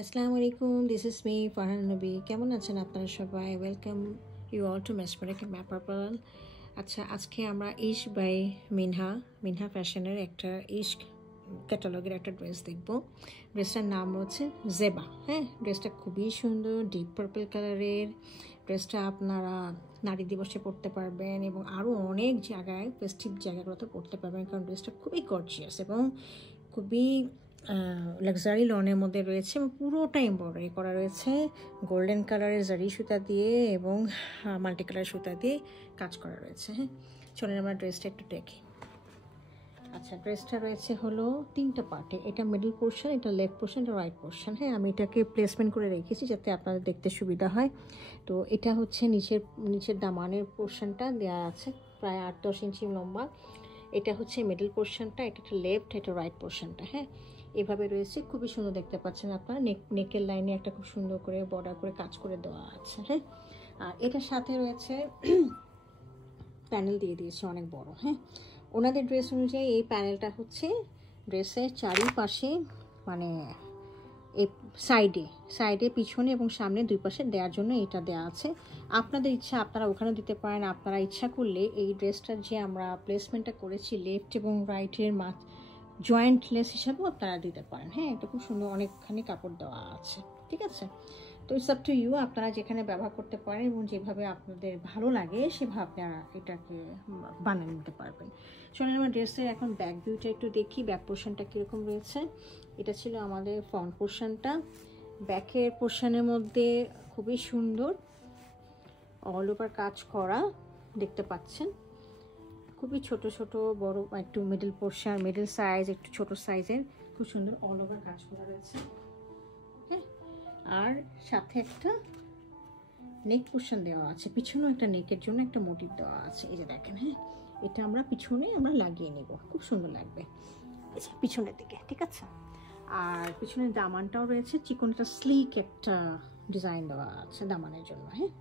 আসসালামু আলাইকুম, this is me Farhan নবী। কেমন আছেন আপনারা সবাই? Welcome you all to mesmeric ম্যাপারপাল। আচ্ছা, আজকে আমরা ইশ বাই মিনহা ফ্যাশনের একটা ইশ ক্যাটালগের একটা ড্রেস দেখব। ড্রেসটার নাম হচ্ছে জেবা। হ্যাঁ, ড্রেসটা খুবই সুন্দর, ডিপ পার্পল কালারের। ড্রেসটা আপনারা নারী দিবসে পরতে পারবেন এবং আরও অনেক জায়গায়, ফেস্টিভ জায়গাগুলোতে পরতে পারবেন, কারণ ড্রেসটা খুবই গর্জিয়াস এবং খুবই লাক্সারি লনের মধ্যে রয়েছে এবং পুরোটা এমব্রয়ডারি করা রয়েছে গোল্ডেন কালারের জারি সুতা দিয়ে এবং মাল্টি কালার সুতা দিয়ে কাজ করা রয়েছে। হ্যাঁ, চলেন আমরা ড্রেসটা একটু দেখি। আচ্ছা, ড্রেসটা রয়েছে হলো তিনটা পার্টে। এটা মিডল পোর্শন, এটা লেফট পোর্শন, এটা রাইট পোর্শন। হ্যাঁ, আমি এটাকে প্লেসমেন্ট করে রেখেছি যাতে আপনাদের দেখতে সুবিধা হয়। তো এটা হচ্ছে নিচের দামানের পোর্শনটা দেওয়া আছে প্রায় 8-10 ইঞ্চি লম্বা। এটা হচ্ছে মিডল পোর্শনটা, এটা একটা লেফট, এটা রাইট পোর্শনটা। হ্যাঁ, এভাবে রয়েছে, খুবই সুন্দর দেখতে পাচ্ছেন আপনারা। নেকের লাইনে একটা খুব সুন্দর করে বর্ডার করে কাজ করে দেওয়া আছে। হ্যাঁ, আর এটার সাথে রয়েছে প্যানেল দিয়ে দিয়েছে অনেক বড়। হ্যাঁ, ওনাদের ড্রেস অনুযায়ী এই প্যানেলটা হচ্ছে ড্রেসের চারিপাশে, মানে এই সাইডে পিছনে এবং সামনে দুই পাশে দেওয়ার জন্য এটা দেওয়া আছে। আপনাদের ইচ্ছা আপনারা ওখানে দিতে পারেন। আপনারা ইচ্ছা করলে এই ড্রেসটার যে আমরা প্লেসমেন্টটা করেছি লেফট এবং রাইটের জয়েন্ট লেস হিসাবেও আপনারা দিতে পারেন। হ্যাঁ, এটা খুব সুন্দর, অনেকখানি কাপড় দেওয়া আছে। ঠিক আছে, তো ইটস আপ টু ইউ, আপনারা যেখানে ব্যবহার করতে পারেন এবং যেভাবে আপনাদের ভালো লাগে সেভাবে আপনারা এটাকে বানিয়ে নিতে পারবেন। চলেন আমরা ড্রেসের এখন ব্যাক ভিউটা একটু দেখি, ব্যাক পোর্শনটা কীরকম রয়েছে। এটা ছিল আমাদের ফ্রন্ট পোর্শনটা। ব্যাকের পোর্শনের মধ্যে খুবই সুন্দর অল ওভার কাজ করা দেখতে পাচ্ছেন। খুবই ছোট ছোট বড়, একটু মিডল পোর্শন, মিডল সাইজ, একটু ছোট সাইজের, খুব সুন্দর অল ওভার কাজ করা রয়েছে। হ্যাঁ, আর সাথে একটা নেক পোর্শন দেওয়া আছে, পিছনেও একটা নেকের জন্য একটা মোটিভ দেওয়া আছে। এই যে দেখেন, হ্যাঁ, এটা আমরা পিছনে লাগিয়ে নেব, খুব সুন্দর লাগবে পিছনের দিকে। ঠিক আছে, আর পিছনের দামানটাও রয়েছে চিকন, একটা স্লিক একটা ডিজাইন দেওয়া আছে দামানের জন্য। হ্যাঁ,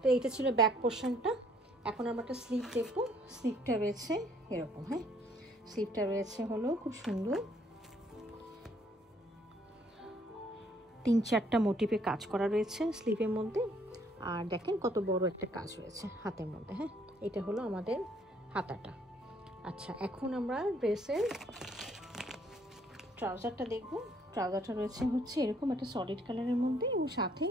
তো এইটা ছিল ব্যাক পোর্শনটা। এখন আমরা একটা স্লিভ দেখবো। স্লিভটা রয়েছে এরকম। হ্যাঁ, স্লিভটা রয়েছে হলো খুব সুন্দর, 3-4টা মোটিভে কাজ করা রয়েছে স্লিভের মধ্যে। আর দেখেন কত বড় একটা কাজ রয়েছে হাতের মধ্যে। হ্যাঁ, এটা হলো আমাদের হাতাটা। আচ্ছা, এখন আমরা ড্রেসের ট্রাউজারটা দেখব। ট্রাউজারটা রয়েছে হচ্ছে এরকম একটা সলিড কালারের মধ্যে এবং সাথে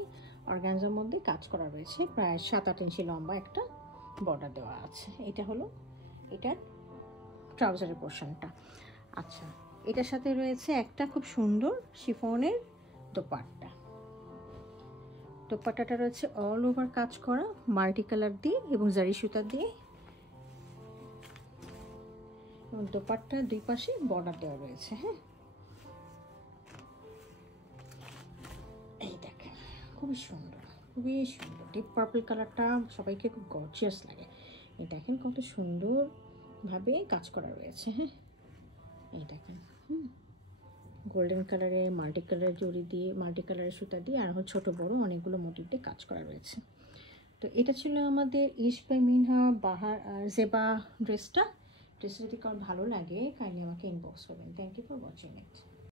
অর্গানজার মধ্যে কাজ করা রয়েছে, প্রায় 7-8 ইঞ্চি লম্বা একটা বর্ডার দেওয়া আছে। এটা হলো এটার ট্রাউজারের পোর্শনটা। আচ্ছা, এটার সাথে রয়েছে একটা খুব সুন্দর শিফনের দোপাট্টাটা রয়েছে অল ওভার কাজ করা মাল্টি কালার দিয়ে এবং জারি সুতা দিয়ে, এবং দোপাট্টার দুই পাশে বর্ডার দেওয়া রয়েছে। হ্যাঁ, এই দেখেন খুবই সুন্দর, খুবই সুন্দর ডিপ পার্পল কালারটা সবাইকে খুব গর্জিয়াস লাগে। এই দেখেন কত সুন্দরভাবে কাজ করা রয়েছে। হ্যাঁ, এই দেখেন, গোল্ডেন কালারে মাল্টি কালার জড়ি দিয়ে, মাল্টি কালারের সুতা দিয়ে, আর ছোট বড় অনেকগুলো মোটিভ দিয়ে কাজ করা রয়েছে। তো এটা ছিল আমাদের ইশ বাই মিনহা জেবা ড্রেসটা। যদি কারো ভালো লাগে কাইন্ডলি আমাকে ইনবক্স করবেন। Thank you for watching it.